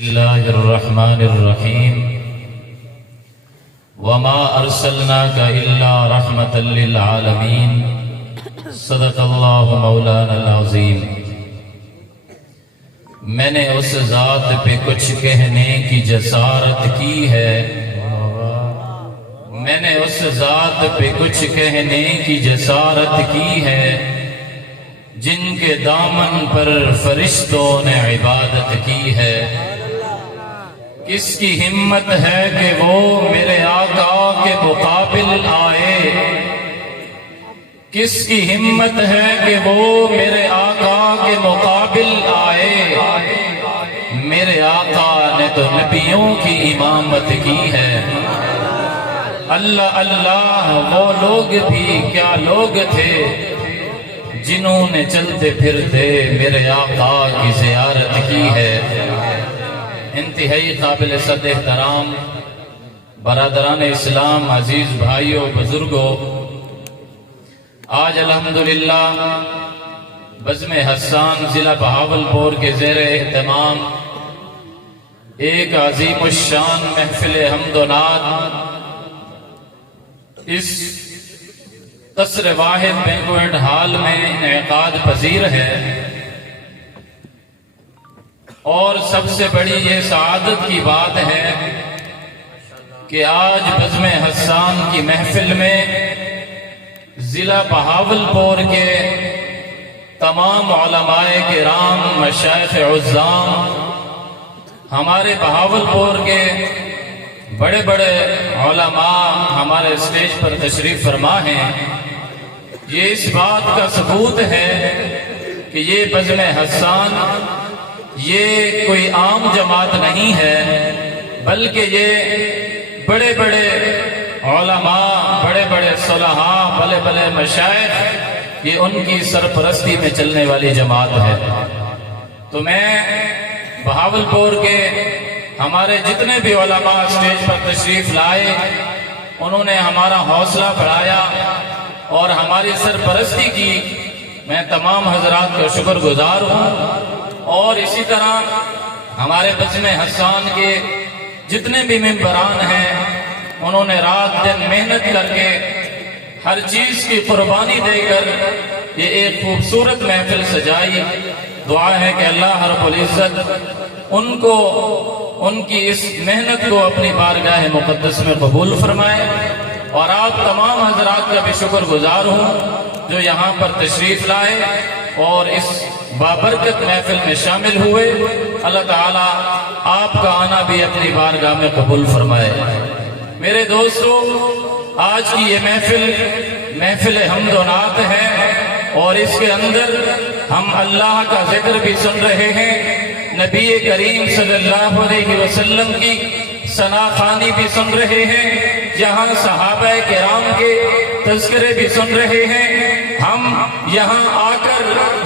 اللہ الرحمن الرحیم وما ارسلناک الا رحمتا للعالمین صدق اللہ مولانا العظیم۔ میں نے اس ذات پہ کچھ کہنے کی جسارت کی ہے، میں نے اس ذات پہ کچھ کہنے کی جسارت کی ہے جن کے دامن پر فرشتوں نے عبادت کی ہے۔ کس کی ہمت ہے کہ وہ میرے آقا کے مقابل آئے، کس کی ہمت ہے کہ وہ میرے آقا کے مقابل آئے۔ میرے آقا نے تو نبیوں کی امامت کی ہے۔ اللہ اللہ، وہ لوگ بھی کیا لوگ تھے جنہوں نے چلتے پھرتے میرے آقا کی زیارت کی ہے۔ انتہائی قابل صد احترام برادران اسلام، عزیز بھائیوں، بزرگوں، آج الحمدللہ بزم حسان ضلع بہاولپور کے زیر اہتمام ایک عظیم الشان محفل حمد و نعت اس قصر واحد بینکویٹ ہال میں انعقاد پذیر ہے، اور سب سے بڑی یہ سعادت کی بات ہے کہ آج بزم حسان کی محفل میں ضلع بہاولپور کے تمام علماء کرام، مشائخ عظام، ہمارے بہاولپور کے بڑے بڑے علماء ہمارے اسٹیج پر تشریف فرما ہیں۔ یہ اس بات کا ثبوت ہے کہ یہ بزم حسان یہ کوئی عام جماعت نہیں ہے، بلکہ یہ بڑے بڑے علماء، بڑے بڑے صلحاء، بڑے بڑے مشائخ، یہ ان کی سرپرستی میں چلنے والی جماعت ہے۔ تو میں بہاولپور کے ہمارے جتنے بھی علماء اسٹیج پر تشریف لائے، انہوں نے ہمارا حوصلہ بڑھایا اور ہماری سرپرستی کی، میں تمام حضرات کا شکر گزار ہوں۔ اور اسی طرح ہمارے بزم حسان کے جتنے بھی ممبران ہیں، انہوں نے رات دن محنت کر کے ہر چیز کی قربانی دے کر یہ ایک خوبصورت محفل سجائی۔ دعا ہے کہ اللہ رب العزت ان کو، ان کی اس محنت کو اپنی بارگاہ مقدس میں قبول فرمائے، اور آپ تمام حضرات کا بھی شکر گزار ہوں جو یہاں پر تشریف لائے اور اس بابرکت محفل میں شامل ہوئے۔ اللہ تعالیٰ آپ کا آنا بھی اپنی بارگاہ میں قبول فرمائے۔ میرے دوستو، آج کی یہ محفل حمد و نعت ہے، اور اس کے اندر ہم اللہ کا ذکر بھی سن رہے ہیں، نبی کریم صلی اللہ علیہ وسلم کی ثنا خوانی بھی سن رہے ہیں، یہاں صحابہ کرام کے تذکرے بھی سن رہے ہیں۔ ہم یہاں آ کر،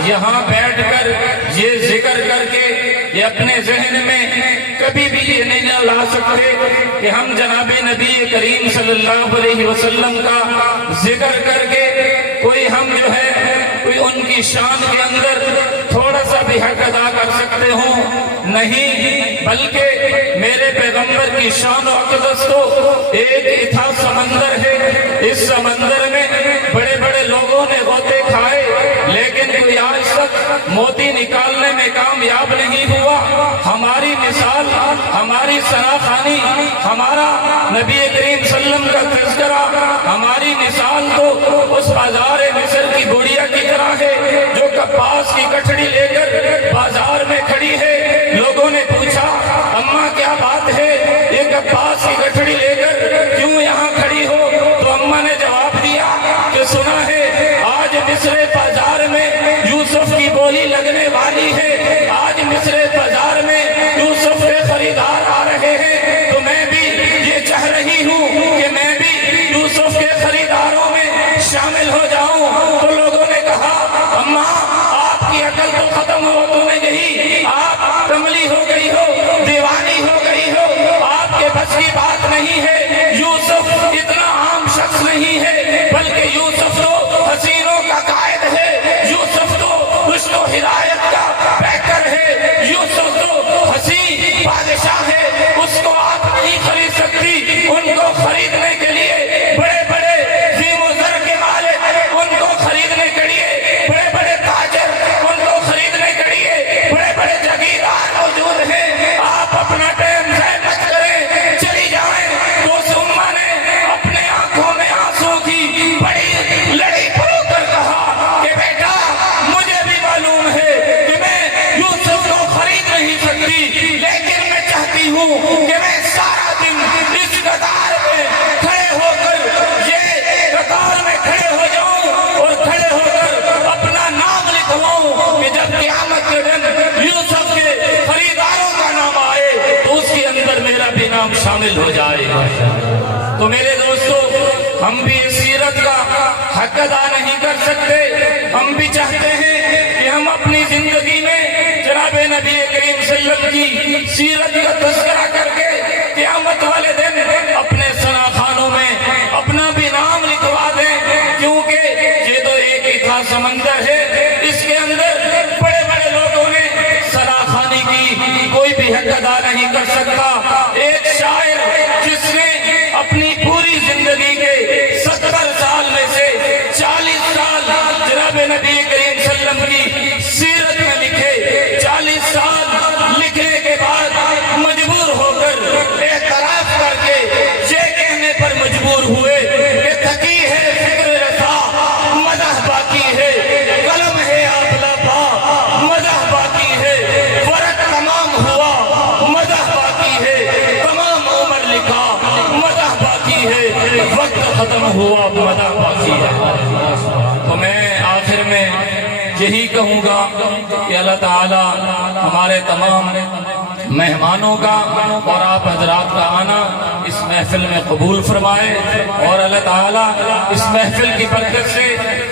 یہاں بیٹھ کر یہ ذکر کر کے یہ اپنے ذہن میں کبھی بھی یہ نہیں لا سکتے کہ ہم جناب نبی کریم صلی اللہ علیہ وسلم کا ذکر کر کے کوئی ہم جو ہے کوئی ان کی شان کے اندر تھوڑا سا بھی حق ادا کر سکتے ہوں، نہیں، بلکہ میرے پیغمبر کی شان و اقدس تو ایک اتھا سمندر ہے۔ اس سمندر میں بڑے بڑے لوگوں نے غوطے کھائے، لیکن کوئی آج تک موتی نکالنے میں کامیاب نہیں ہوا۔ ہماری مثال، ہماری ثنا خوانی، ہمارا نبی کریم صلی اللہ علیہ وسلم کا تذکرہ، ہماری مثال تو اس بازار مصر کی گڑیا کی طرح ہے جو کپاس کی کٹڑی لے کر بازار میں کھڑی ہے۔ لوگوں نے پوچھا، اماں کیا بات ہے، یہ کپاس کی کٹڑی لے کر کیوں یہاں کھڑی ہو؟ تو اماں نے جواب دیا کہ سنا ہے آج مصر بازار میں یوسف کی بولی لگنے والی ہے، آج مصر بازار میں یوسف کے خریدار آ رہے ہیں، تو میں بھی یہ چاہ رہی ہوں کہ میں بھی یوسف کے خریداروں میں شامل ہو جاؤں۔ تو لوگوں نے کہا، اماں آپ کی عقل تو ختم ہو تو نہیں، آپ کملی ہو گئی ہوں کہ میں سارا دن اس قطار میں کھڑے ہو کر یہ قطار میں کھڑے ہو جاؤں اور کھڑے ہو کر اپنا نام لکھواؤں کہ جب قیامت کے دن یوسف کے خریداروں کا نام آئے تو اس کے اندر میرا بھی نام شامل ہو جائے. تو میرے دوستو، ہم بھی اس سیرت کا حق ادا نہیں کر سکتے. ہم بھی چاہتے ہیں کہ ہم اپنی زندگی میں جناب نبی کریم صلی اللہ علیہ وسلم کی سیرت کا تذکرہ کر کے قیامت والے دن اپنے ثناخانوں میں اپنا بھی نام لکھوا دیں، کیونکہ یہ تو ایک ہی تھا سمندر ہے، اس کے اندر بڑے بڑے لوگوں نے ثناخانی کی کوئی بھی حق ادا نہیں کر سکتا. ایک شاعر جس نے اپنی پوری زندگی کے 70 سال میں سے 40 سال جناب نبی کریم صلی اللہ علیہ وسلم کی سیرت میں لکھے، 40 سال لکھنے کے بعد مجبور ہو کر اعتراف کر کے یہ کہنے پر مجبور ہوئے کہ تھکی ہے فکر رسا، مدح باقی ہے، قلم ہے آبلا پا، مدح باقی ہے، ورق تمام ہوا، مدح باقی ہے، تمام عمر لکھا، مدح باقی ہے، وقت ختم ہوا، مدح باقی ہے. تو میں آخر میں یہی کہوں گا کہ اللہ تعالی ہمارے تمام مہمانوں کا اور آپ حضرات کا آنا اس محفل میں قبول فرمائے، اور اللہ تعالی اس محفل کی برکت سے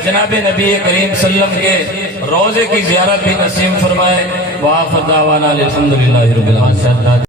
جناب نبی کریم صلی اللہ علیہ وسلم کے روضے کی زیارت بھی نصیب فرمائے. وآخر دعوانا الحمدللہ رب العالمین.